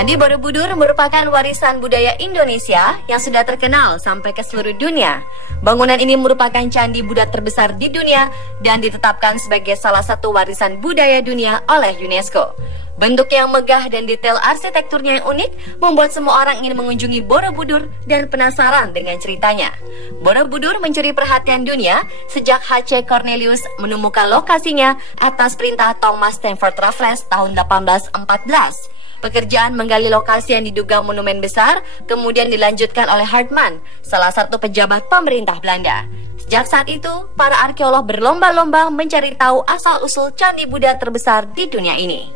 Candi Borobudur merupakan warisan budaya Indonesia yang sudah terkenal sampai ke seluruh dunia. Bangunan ini merupakan candi Buddha terbesar di dunia dan ditetapkan sebagai salah satu warisan budaya dunia oleh UNESCO. Bentuk yang megah dan detail arsitekturnya yang unik membuat semua orang ingin mengunjungi Borobudur dan penasaran dengan ceritanya. Borobudur mencuri perhatian dunia sejak H.C. Cornelius menemukan lokasinya atas perintah Thomas Stamford Raffles tahun 1814. Pekerjaan menggali lokasi yang diduga monumen besar kemudian dilanjutkan oleh Hartman, salah satu pejabat pemerintah Belanda. Sejak saat itu, para arkeolog berlomba-lomba mencari tahu asal-usul candi Buddha terbesar di dunia ini.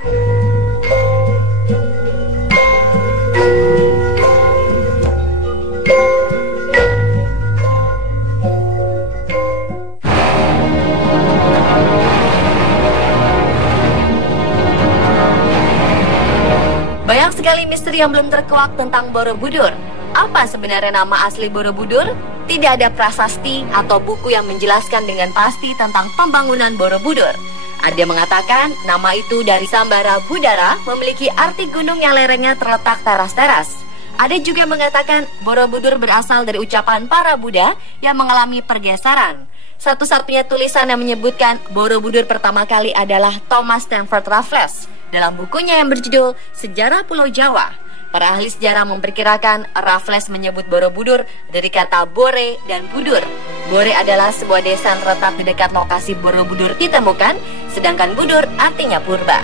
Banyak sekali misteri yang belum terkuak tentang Borobudur. Apa sebenarnya nama asli Borobudur? Tidak ada prasasti atau buku yang menjelaskan dengan pasti tentang pembangunan Borobudur. Ada yang mengatakan nama itu dari Sambara Budara, memiliki arti gunung yang lerengnya terletak teras-teras. Ada juga yang mengatakan Borobudur berasal dari ucapan para Buddha yang mengalami pergeseran. Satu-satunya tulisan yang menyebutkan Borobudur pertama kali adalah Thomas Stamford Raffles dalam bukunya yang berjudul Sejarah Pulau Jawa. Para ahli sejarah memperkirakan Raffles menyebut Borobudur dari kata Bore dan Budur. Bore adalah sebuah desa yang terletak di dekat lokasi Borobudur ditemukan, sedangkan Budur artinya purba.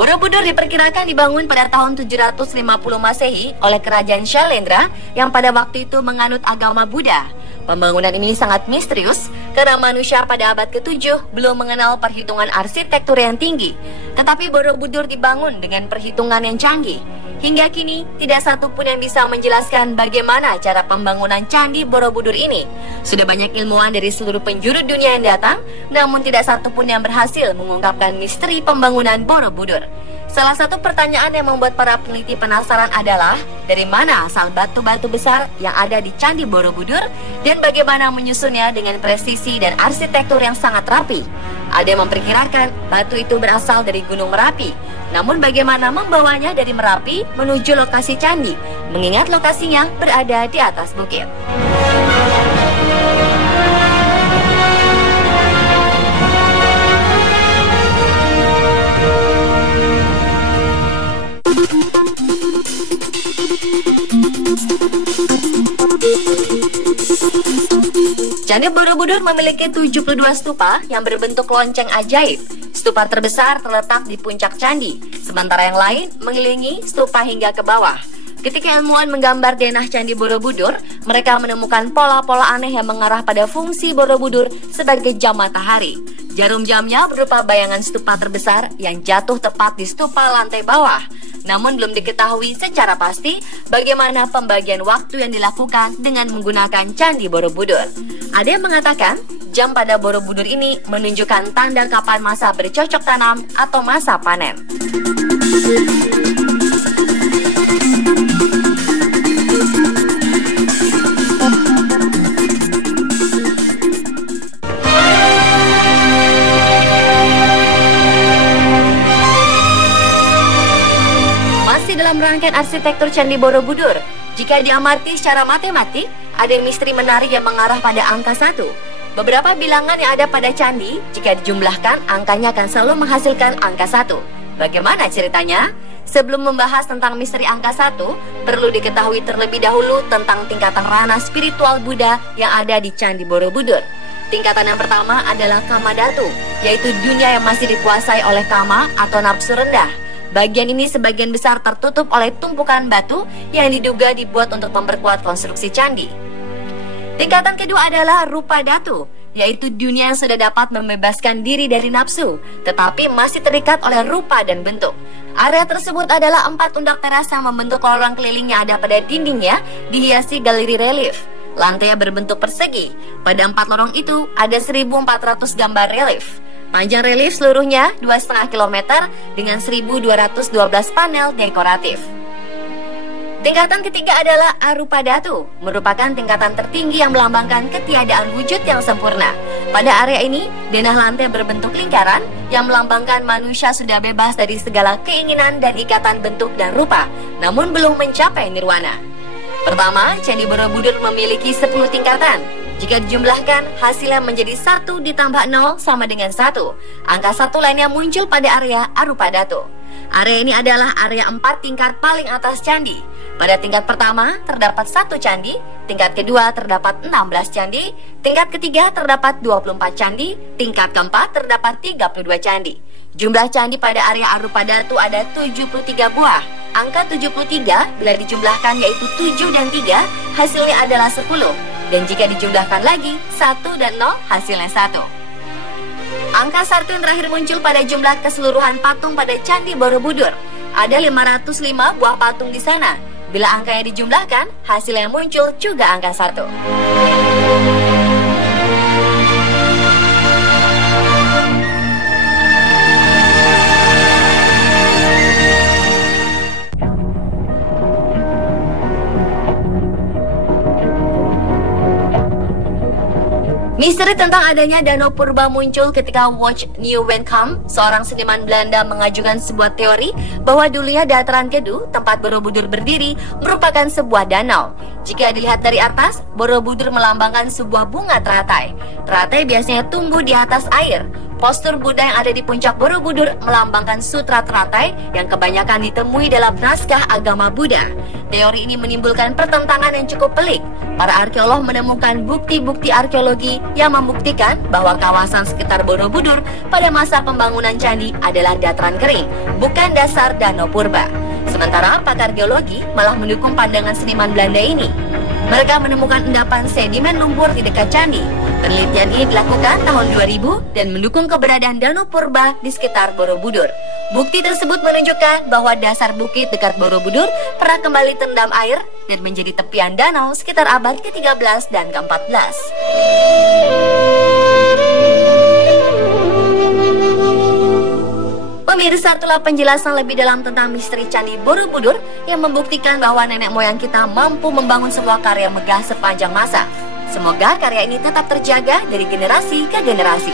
Borobudur diperkirakan dibangun pada tahun 750 Masehi oleh kerajaan Shailendra yang pada waktu itu menganut agama Buddha. Pembangunan ini sangat misterius karena manusia pada abad ke-7 belum mengenal perhitungan arsitektur yang tinggi. Tetapi Borobudur dibangun dengan perhitungan yang canggih. Hingga kini, tidak satu pun yang bisa menjelaskan bagaimana cara pembangunan Candi Borobudur ini. Sudah banyak ilmuwan dari seluruh penjuru dunia yang datang, namun tidak satu pun yang berhasil mengungkapkan misteri pembangunan Borobudur. Salah satu pertanyaan yang membuat para peneliti penasaran adalah dari mana asal batu-batu besar yang ada di Candi Borobudur dan bagaimana menyusunnya dengan presisi dan arsitektur yang sangat rapi. Ada yang memperkirakan batu itu berasal dari Gunung Merapi. Namun bagaimana membawanya dari Merapi menuju lokasi candi, mengingat lokasinya berada di atas bukit. Candi Borobudur memiliki 72 stupa yang berbentuk lonceng ajaib. Stupa terbesar terletak di puncak candi, sementara yang lain mengelilingi stupa hingga ke bawah. Ketika ilmuwan menggambar denah Candi Borobudur, mereka menemukan pola-pola aneh yang mengarah pada fungsi Borobudur sebagai jam matahari. Jarum jamnya berupa bayangan stupa terbesar yang jatuh tepat di stupa lantai bawah. Namun belum diketahui secara pasti bagaimana pembagian waktu yang dilakukan dengan menggunakan Candi Borobudur. Ada yang mengatakan jam pada Borobudur ini menunjukkan tanda kapan masa bercocok tanam atau masa panen. Dalam rangkaian arsitektur Candi Borobudur, jika diamati secara matematik, ada misteri menarik yang mengarah pada angka 1. Beberapa bilangan yang ada pada candi, jika dijumlahkan, angkanya akan selalu menghasilkan angka 1. Bagaimana ceritanya? Sebelum membahas tentang misteri angka 1, perlu diketahui terlebih dahulu tentang tingkatan ranah spiritual Buddha yang ada di Candi Borobudur. Tingkatan yang pertama adalah Kama Dhatu, yaitu dunia yang masih dikuasai oleh Kama atau nafsu rendah. Bagian ini sebagian besar tertutup oleh tumpukan batu yang diduga dibuat untuk memperkuat konstruksi candi. Tingkatan kedua adalah Rupa Dhatu, yaitu dunia yang sudah dapat membebaskan diri dari nafsu, tetapi masih terikat oleh rupa dan bentuk. Area tersebut adalah 4 undak teras yang membentuk lorong keliling yang ada pada dindingnya, dihiasi galeri relief. Lantainya berbentuk persegi. Pada 4 lorong itu ada 1.400 gambar relief. Panjang relief seluruhnya 2,5 km dengan 1.212 panel dekoratif. Tingkatan ketiga adalah Arupa Datu, merupakan tingkatan tertinggi yang melambangkan ketiadaan wujud yang sempurna. Pada area ini, denah lantai berbentuk lingkaran yang melambangkan manusia sudah bebas dari segala keinginan dan ikatan bentuk dan rupa, namun belum mencapai nirwana. Pertama, Candi Borobudur memiliki 10 tingkatan. Jika dijumlahkan, hasilnya menjadi 1 ditambah 0 sama dengan 1. Angka 1 lainnya muncul pada area Arupa Datu. Area ini adalah area 4 tingkat paling atas candi. Pada tingkat pertama terdapat 1 candi, tingkat kedua terdapat 16 candi, tingkat ketiga terdapat 24 candi, tingkat keempat terdapat 32 candi. Jumlah candi pada area Arupa Datu ada 73 buah. Angka 73 bila dijumlahkan yaitu 7 dan 3, hasilnya adalah 10. Dan jika dijumlahkan lagi, 1 dan 0 hasilnya 1. Angka 1 yang terakhir muncul pada jumlah keseluruhan patung pada Candi Borobudur. Ada 505 buah patung di sana. Bila angkanya dijumlahkan, hasil yang muncul juga angka 1. Misteri tentang adanya Danau Purba muncul ketika Watch Nieuwenkamp, seorang seniman Belanda, mengajukan sebuah teori bahwa dulunya dataran Kedu, tempat Borobudur berdiri, merupakan sebuah danau. Jika dilihat dari atas, Borobudur melambangkan sebuah bunga teratai. Teratai biasanya tumbuh di atas air. Postur Buddha yang ada di puncak Borobudur melambangkan sutra teratai yang kebanyakan ditemui dalam naskah agama Buddha. Teori ini menimbulkan pertentangan yang cukup pelik. Para arkeolog menemukan bukti-bukti arkeologi yang membuktikan bahwa kawasan sekitar Borobudur pada masa pembangunan candi adalah dataran kering, bukan dasar danau purba. Sementara pakar geologi malah mendukung pandangan seniman Belanda ini. Mereka menemukan endapan sedimen lumpur di dekat candi. Penelitian ini dilakukan tahun 2000 dan mendukung keberadaan danau purba di sekitar Borobudur. Bukti tersebut menunjukkan bahwa dasar bukit dekat Borobudur pernah kembali terendam air dan menjadi tepian danau sekitar abad ke-13 dan ke-14. Pemirsa, itulah penjelasan lebih dalam tentang misteri Candi Borobudur yang membuktikan bahwa nenek moyang kita mampu membangun sebuah karya megah sepanjang masa. Semoga karya ini tetap terjaga dari generasi ke generasi.